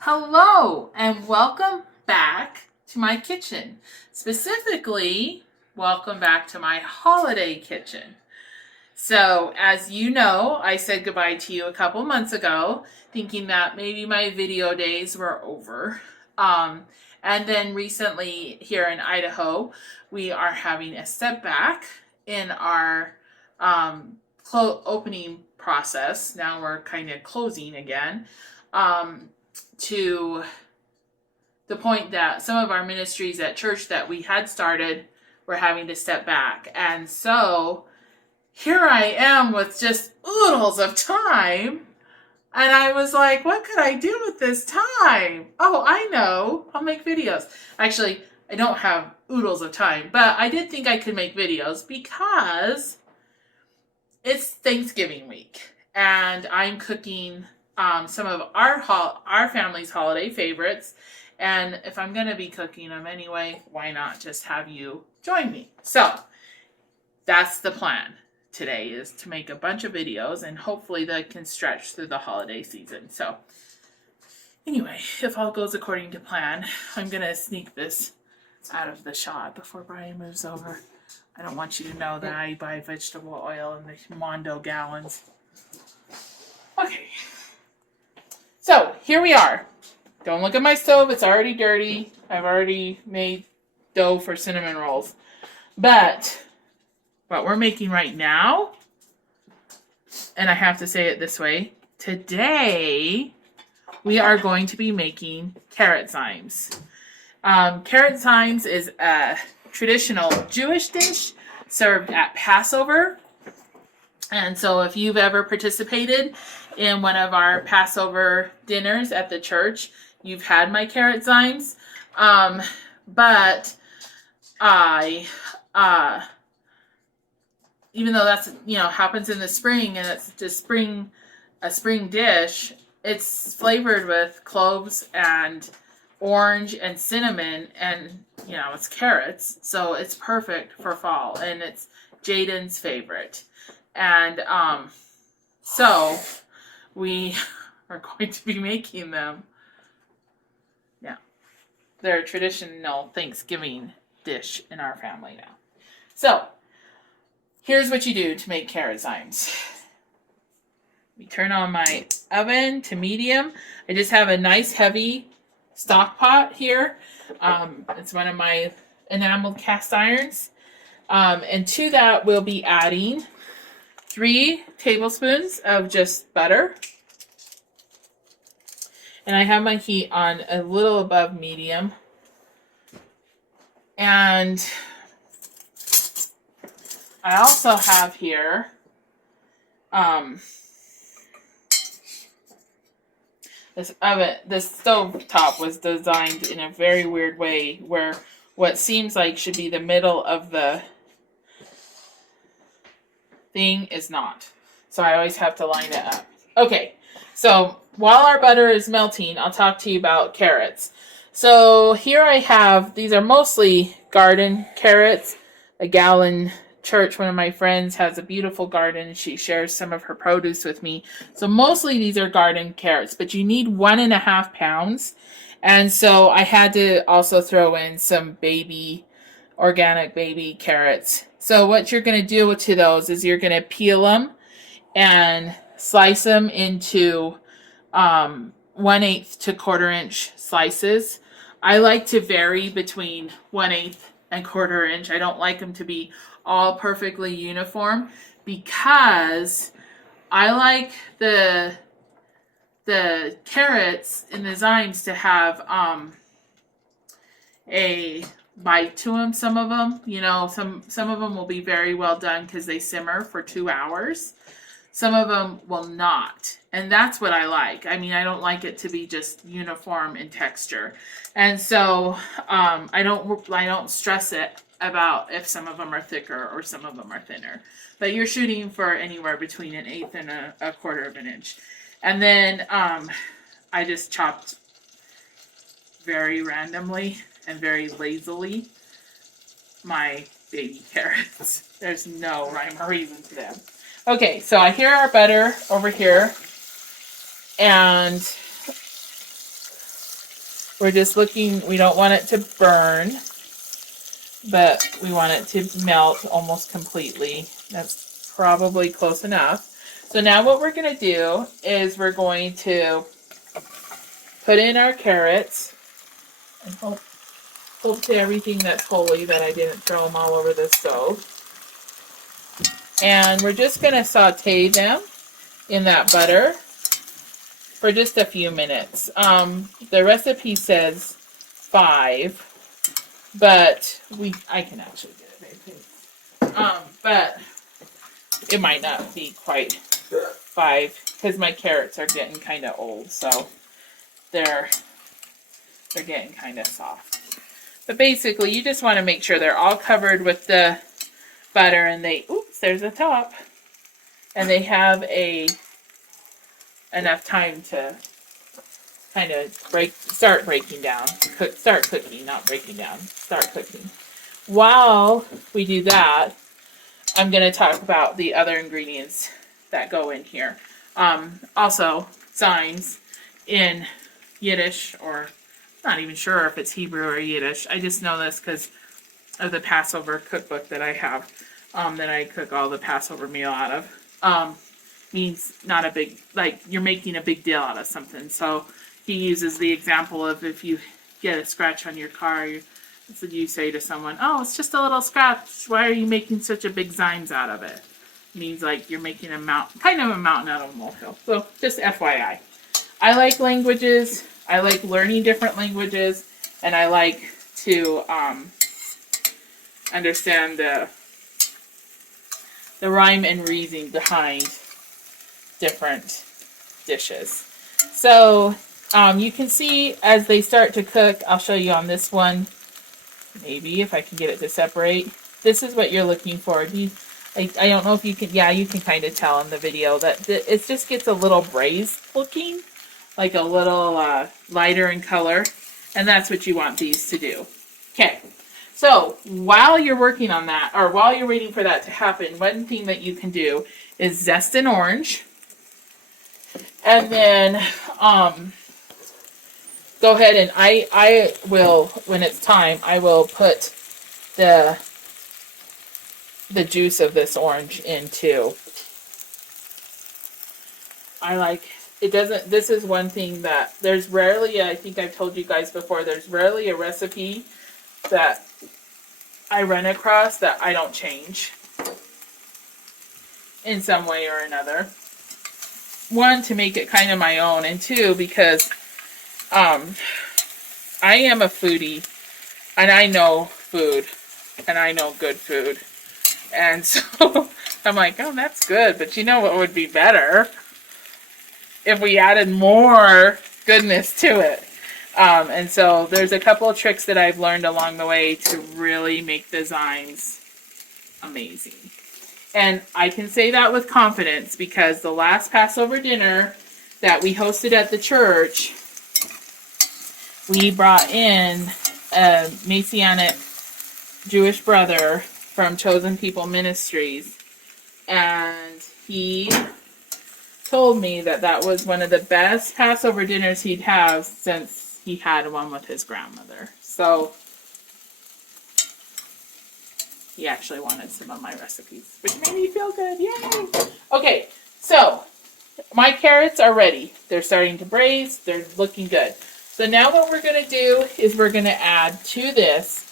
Hello and welcome back to my kitchen. Specifically, welcome back to my holiday kitchen. So, as you know, I said goodbye to you a couple months ago, thinking that maybe my video days were over. And then recently, here in Idaho, we are having a setback in our opening process. Now we're kind of closing again. To the point that some of our ministries at church that we had started were having to step back. And so here I am with just oodles of time. And I was like, what could I do with this time? Oh, I know. I'll make videos. Actually, I don't have oodles of time, but I did think I could make videos because it's Thanksgiving week. And I'm cooking some of our family's holiday favorites. And if I'm going to be cooking them anyway, why not just have you join me? So that's the plan today, is to make a bunch of videos and hopefully that can stretch through the holiday season. So anyway, if all goes according to plan, I'm going to sneak this out of the shot before Brian moves over. I don't want you to know that I buy vegetable oil in the Mondo gallons. Okay. So here we are. Don't look at my stove. It's already dirty. I've already made dough for cinnamon rolls. But what we're making right now, and I have to say it this way, today we are going to be making carrot tzimmes. Carrot tzimmes is a traditional Jewish dish served at Passover. And so if you've ever participated in one of our Passover dinners at the church, you've had my carrot tzimmes. But I, even though that's, happens in the spring and it's just a spring dish, it's flavored with cloves and orange and cinnamon and, it's carrots. So it's perfect for fall and it's Jaden's favorite. And so we are going to be making them. Yeah. They're a traditional Thanksgiving dish in our family now. So here's what you do to make carrot tzimmes. We turn on my oven to medium. I just have a nice heavy stock pot here. It's one of my enameled cast irons. And to that we'll be adding 3 tablespoons of just butter. And I have my heat on a little above medium. And I also have here this stove top was designed in a very weird way where what seems like should be the middle of the thing is not. So I always have to line it up. Okay, so while our butter is melting, I'll talk to you about carrots. So here I have, these are mostly garden carrots. A gal in church, one of my friends, has a beautiful garden. She shares some of her produce with me. So mostly these are garden carrots, but you need 1.5 pounds. And so I had to also throw in some organic baby carrots. So what you're going to do to those is you're going to peel them and slice them into 1/8 to 1/4 inch slices. I like to vary between 1/8 and 1/4 inch. I don't like them to be all perfectly uniform because I like the carrots in the tzimmes to have a bite to them. Some of them, some of them will be very well done because they simmer for 2 hours. Some of them will not, and that's what I like. I mean, I don't like it to be just uniform in texture, and so I don't stress it about if some of them are thicker or some of them are thinner. But you're shooting for anywhere between 1/8 and a 1/4 inch, and then I just chopped very randomly and very lazily my baby carrots. There's no rhyme or reason to them. Okay, so I hear our butter over here, and We're just looking, we don't want it to burn, but we want it to melt almost completely. That's probably close enough. So now what we're going to do is we're going to put in our carrots and hope to everything that's holy that I didn't throw them all over the stove. And we're just going to saute them in that butter for just a few minutes. The recipe says 5, but I can actually get it very quick. But it might not be quite 5 because my carrots are getting kind of old, so they're getting kind of soft. But basically, you just want to make sure they're all covered with the butter, and oops, there's a top, and they have enough time to kind of start breaking down, start cooking, not breaking down, start cooking. While we do that, I'm going to talk about the other ingredients that go in here. Also, Tzimmes in Yiddish, or not even sure if it's Hebrew or Yiddish. I just know this because of the Passover cookbook that I have, that I cook all the Passover meal out of. Means not a big, like you're making a big deal out of something. So he uses the example of if you get a scratch on your car, you say to someone, "Oh, it's just a little scratch. Why are you making such a big Tzimmes out of it?" Means like you're making a mountain, kind of a mountain out of a molehill. So just FYI. I like languages. I like learning different languages, and I like to understand the rhyme and reason behind different dishes. So you can see as they start to cook, I'll show you on this one, maybe if I can get it to separate. This is what you're looking for. I don't know if you can, yeah, you can kind of tell in the video that it just gets a little braised looking, like a little lighter in color, and that's what you want these to do. Okay, so while you're working on that, or while you're waiting for that to happen, one thing that you can do is zest an orange, and then go ahead and I will, when it's time, I will put the juice of this orange into. I like, it doesn't, this is one thing that there's rarely, I think I've told you guys before, there's rarely a recipe that I run across that I don't change in some way or another. One, to make it kind of my own, and two, because I am a foodie, and I know food, and I know good food. And so I'm like, oh, that's good, but you know what would be better? If we added more goodness to it. And so there's a couple of tricks that I've learned along the way to really make the Tzimmes amazing. And I can say that with confidence because the last Passover dinner that we hosted at the church, we brought in a Messianic Jewish brother from Chosen People Ministries, and he told me that that was one of the best Passover dinners he'd have since he had one with his grandmother. So he actually wanted some of my recipes, which made me feel good. Yay! Okay, so my carrots are ready. They're starting to braise. They're looking good. So now what we're going to do is we're going to add to this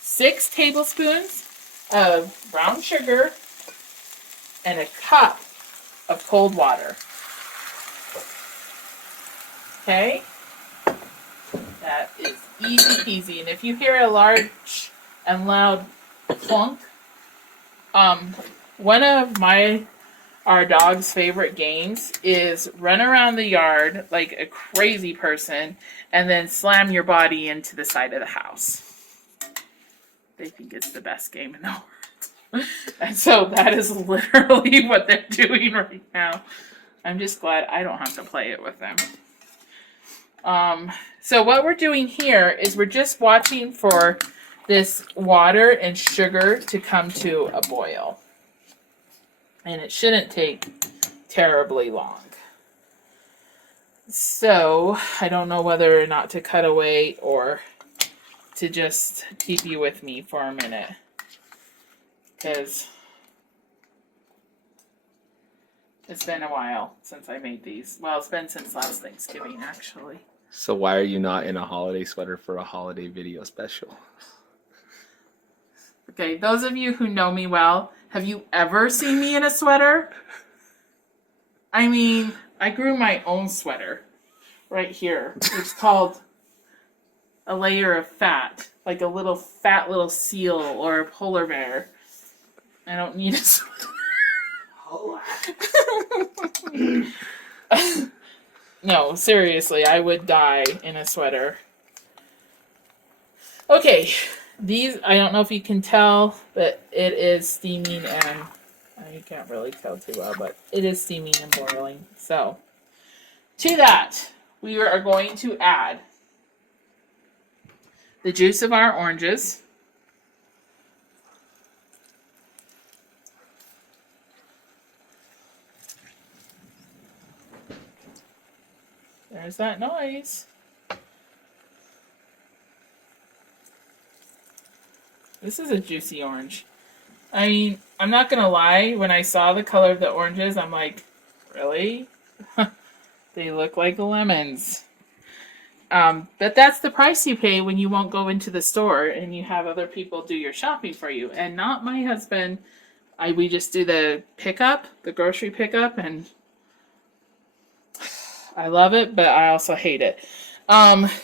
6 tablespoons of brown sugar and a cup of cold water. Okay? That is easy peasy. And if you hear a large and loud clunk, one of our dog's favorite games is run around the yard like a crazy person and then slam your body into the side of the house. They think it's the best game in the world. And so that is literally what they're doing right now. I'm just glad I don't have to play it with them. So what we're doing here is we're just watching for this water and sugar to come to a boil. And it shouldn't take terribly long. So I don't know whether or not to cut away or to just keep you with me for a minute. Because it's been a while since I made these. Well, it's been since last Thanksgiving, actually. So why are you not in a holiday sweater for a holiday video special? Okay, those of you who know me well, have you ever seen me in a sweater? I mean, I grew my own sweater right here. It's called a layer of fat, like a little fat little seal or a polar bear. I don't need a sweater. No, seriously, I would die in a sweater. Okay, these, I don't know if you can tell, but it is steaming and you can't really tell too well, but it is steaming and boiling. So, to that, we are going to add the juice of our oranges. There's that noise. This is a juicy orange. I mean, I'm not gonna lie, when I saw the color of the oranges, I'm like, really? They look like lemons. But that's the price you pay when you won't go into the store and you have other people do your shopping for you. And not my husband. We just do the pickup, the grocery pickup, and I love it, but I also hate it.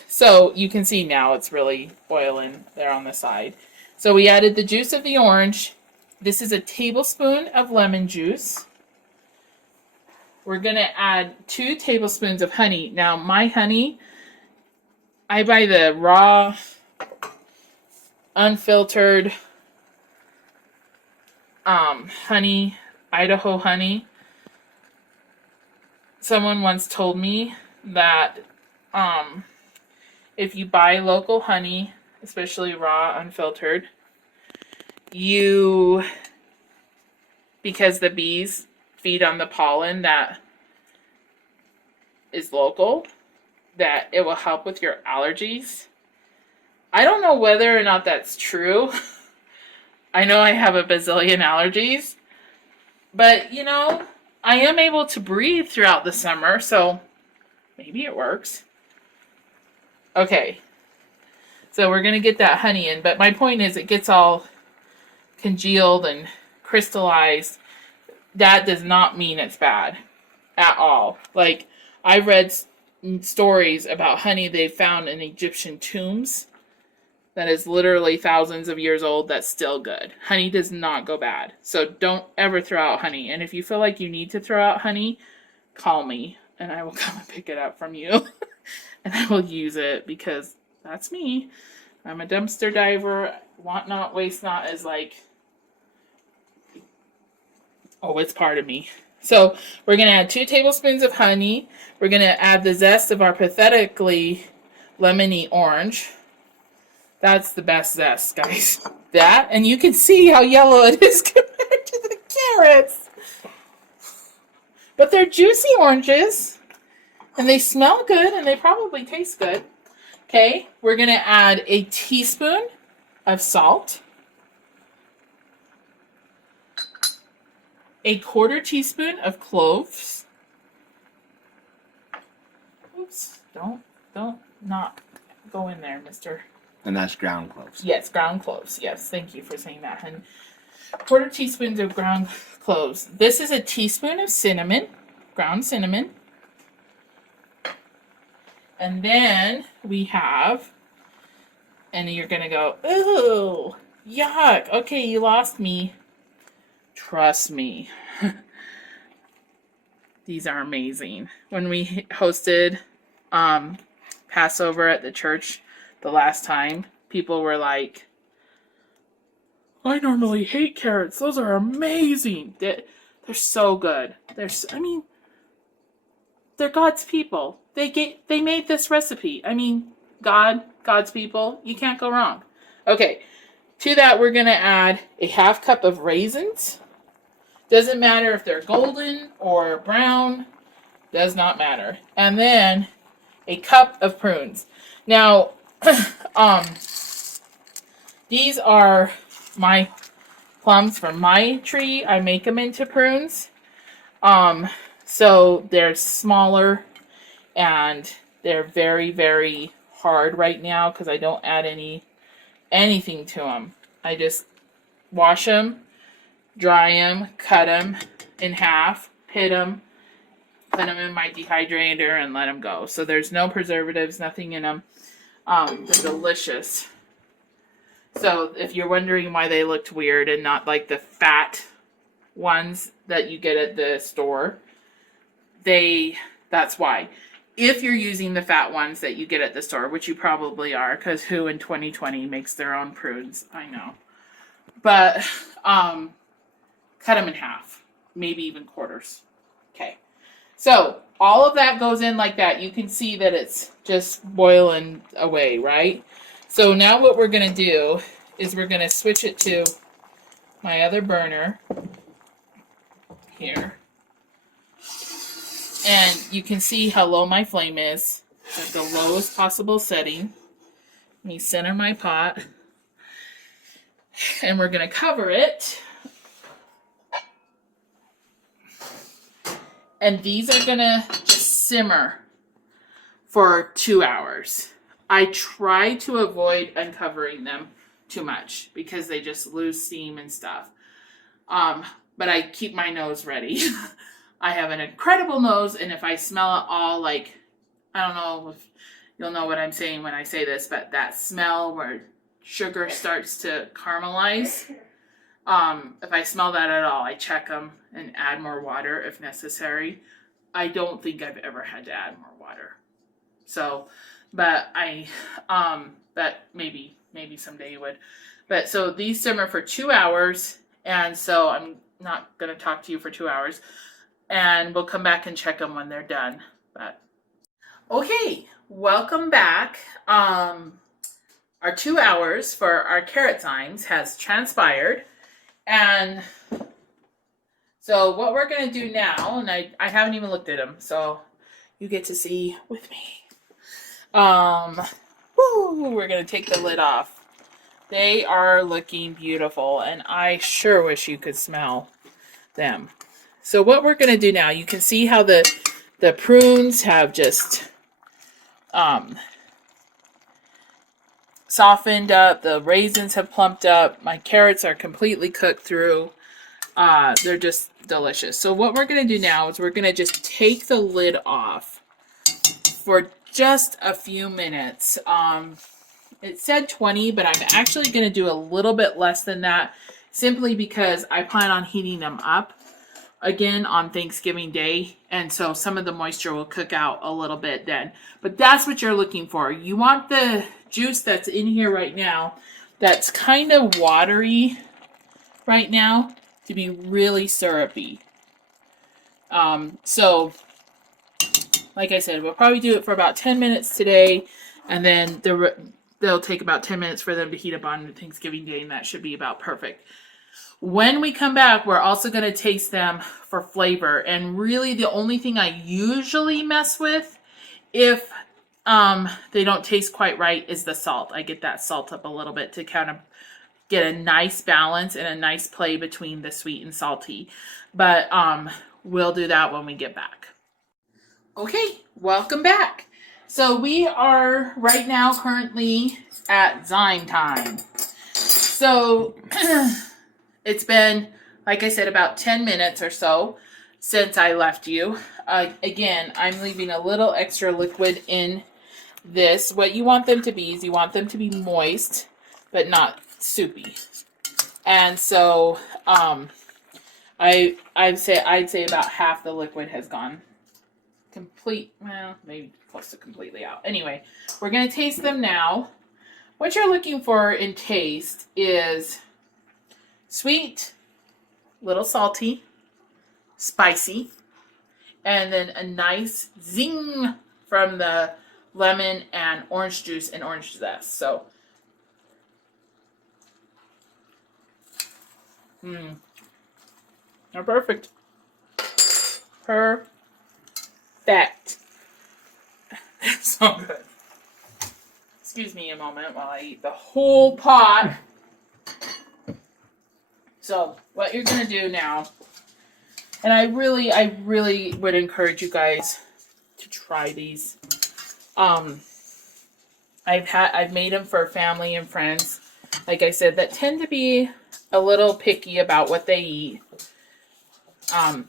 So you can see now it's really boiling there on the side. So we added the juice of the orange. This is a tablespoon of lemon juice. We're going to add 2 tablespoons of honey. Now, my honey, I buy the raw, unfiltered honey, Idaho honey. Someone once told me that if you buy local honey, especially raw, unfiltered, because the bees feed on the pollen that is local, that it will help with your allergies. I don't know whether or not that's true. I know I have a bazillion allergies, but you know, I am able to breathe throughout the summer, so maybe it works. Okay, so we're going to get that honey in, but my point is it gets all congealed and crystallized. That does not mean it's bad at all. Like, I've read stories about honey they found in Egyptian tombs that is literally thousands of years old that's still good. Honey does not go bad. So don't ever throw out honey. And if you feel like you need to throw out honey, call me and I will come and pick it up from you. And I will use it because that's me. I'm a dumpster diver. Want not, waste not is like, oh, it's part of me. So we're going to add 2 tablespoons of honey. We're going to add the zest of our pathetically lemony orange. That's the best zest, guys. That, and you can see how yellow it is compared to the carrots. But they're juicy oranges, and they smell good, and they probably taste good. Okay, we're going to add a teaspoon of salt, a 1/4 teaspoon of cloves. Oops, don't not go in there, mister. And that's ground cloves. Yes, ground cloves. Yes, thank you for saying that, hun. 1/4 teaspoons of ground cloves. This is a teaspoon of cinnamon, ground cinnamon. And then we have, and you're going to go, ooh, yuck. Okay, you lost me. Trust me. These are amazing. When we hosted Passover at the church the last time, people were like, I normally hate carrots. Those are amazing. They're so good. They're God's people. They made this recipe. I mean, God's people. You can't go wrong. Okay, to that we're going to add a 1/2 cup of raisins. Doesn't matter if they're golden or brown. Does not matter. And then a cup of prunes. Now, these are my plums from my tree. I make them into prunes. So they're smaller and they're very, very hard right now because I don't add anything to them. I just wash them, dry them, cut them in half, pit them, put them in my dehydrator, and let them go. So there's no preservatives, nothing in them. They're delicious. So if you're wondering why they looked weird and not like the fat ones that you get at the store, that's why. If you're using the fat ones that you get at the store, which you probably are, because who in 2020 makes their own prunes? I know. But cut them in half, maybe even quarters. Okay. So all of that goes in like that. You can see that it's just boiling away, right? So now what we're going to do is we're going to switch it to my other burner here. And you can see how low my flame is at the lowest possible setting. Let me center my pot. And we're going to cover it. And these are going to just simmer for 2 hours. I try to avoid uncovering them too much because they just lose steam and stuff. But I keep my nose ready. I have an incredible nose, and if I smell it all, like, I don't know if you'll know what I'm saying when I say this, but that smell where sugar starts to caramelize, if I smell that at all, I check them and add more water if necessary. I don't think I've ever had to add more water. So, but maybe someday you would. But so these simmer for 2 hours, and so I'm not going to talk to you for 2 hours. And we'll come back and check them when they're done. But okay, welcome back. Our 2 hours for our carrot zymes has transpired. And so what we're going to do now, and I haven't even looked at them, so you get to see with me. We're going to take the lid off. They are looking beautiful, and I sure wish you could smell them. So what we're going to do now, you can see how the prunes have just softened up. The raisins have plumped up. My carrots are completely cooked through. They're just delicious. So what we're going to do now is we're going to just take the lid off for just a few minutes. It said 20, but I'm actually going to do a little bit less than that simply because I plan on heating them up again on Thanksgiving Day, and so some of the moisture will cook out a little bit then. But that's what you're looking for. You want the juice that's in here right now, that's kind of watery right now, to be really syrupy. So like I said, we'll probably do it for about 10 minutes today, and then they'll take about 10 minutes for them to heat up on Thanksgiving Day, and that should be about perfect. When we come back, we're also going to taste them for flavor. And really the only thing I usually mess with if they don't taste quite right is the salt. I get that salt up a little bit to kind of get a nice balance and a nice play between the sweet and salty. But we'll do that when we get back. Okay, welcome back. So we are right now currently at zyme time. So it's been, like I said, about 10 minutes or so since I left you. Again, I'm leaving a little extra liquid in this. What you want them to be is you want them to be moist, but not soupy. And so I'd say about half the liquid has gone maybe close to completely out. Anyway, we're going to taste them now. What you're looking for in taste is sweet, little salty, spicy, and then a nice zing from the lemon and orange juice and orange zest. So, they're perfect. Perfect. effect. So good. Excuse me a moment while I eat the whole pot. So what you're going to do now, and I really would encourage you guys to try these. I've made them for family and friends, like I said, that tend to be a little picky about what they eat.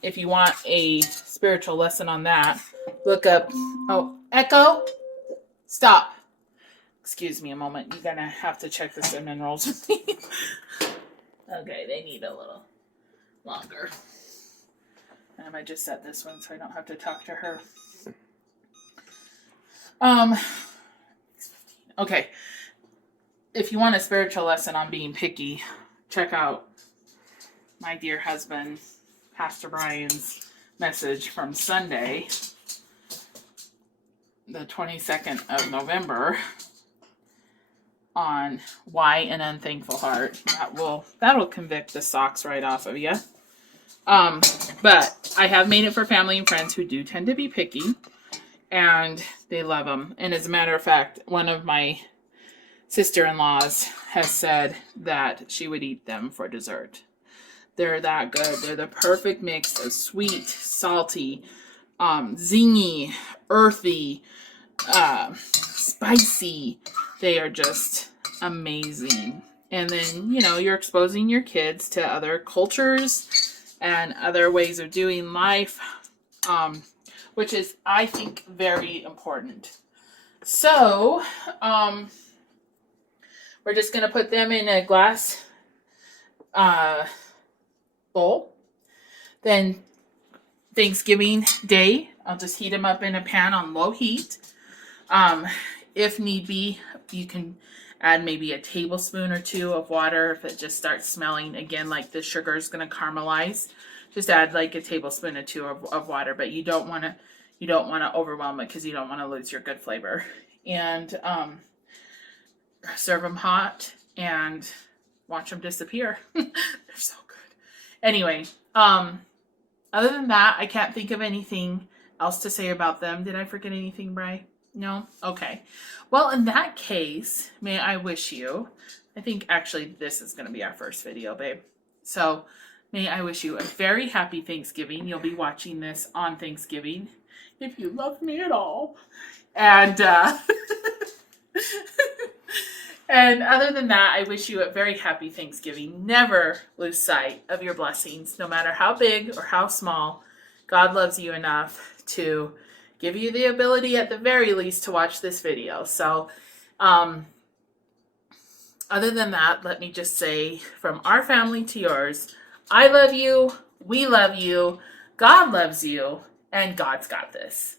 If you want a spiritual lesson on that, look up. Oh, Echo, stop. Excuse me a moment. You're gonna have to check the cinnamon rolls with me. Okay, they need a little longer. And I might just set this one so I don't have to talk to her. Okay. If you want a spiritual lesson on being picky, check out my dear husband, Pastor Brian's message from Sunday, the 22nd of November, on why an unthankful heart. That'll convict the socks right off of you. But I have made it for family and friends who do tend to be picky, and they love them. And as a matter of fact, one of my sister-in-laws has said that she would eat them for dessert. They're that good. They're the perfect mix of sweet, salty, zingy, earthy, spicy. They are just amazing. And then, you're exposing your kids to other cultures and other ways of doing life, which is, I think, very important. So, we're just going to put them in a glass bowl. Then Thanksgiving Day, I'll just heat them up in a pan on low heat. If need be, you can add maybe a tablespoon or two of water if it just starts smelling again like the sugar is going to caramelize. Just add like a tablespoon or two of water, but you don't want to overwhelm it because you don't want to lose your good flavor. And serve them hot and watch them disappear. They're so good. Anyway, other than that, I can't think of anything else to say about them. Did I forget anything, Bri? No? Okay. Well, in that case, may I wish you, I think actually this is going to be our first video, babe. So may I wish you a very happy Thanksgiving. You'll be watching this on Thanksgiving, if you love me at all. And, and other than that, I wish you a very happy Thanksgiving. Never lose sight of your blessings, no matter how big or how small. God loves you enough to give you the ability at the very least to watch this video. So, other than that, let me just say from our family to yours, I love you, we love you, God loves you, and God's got this.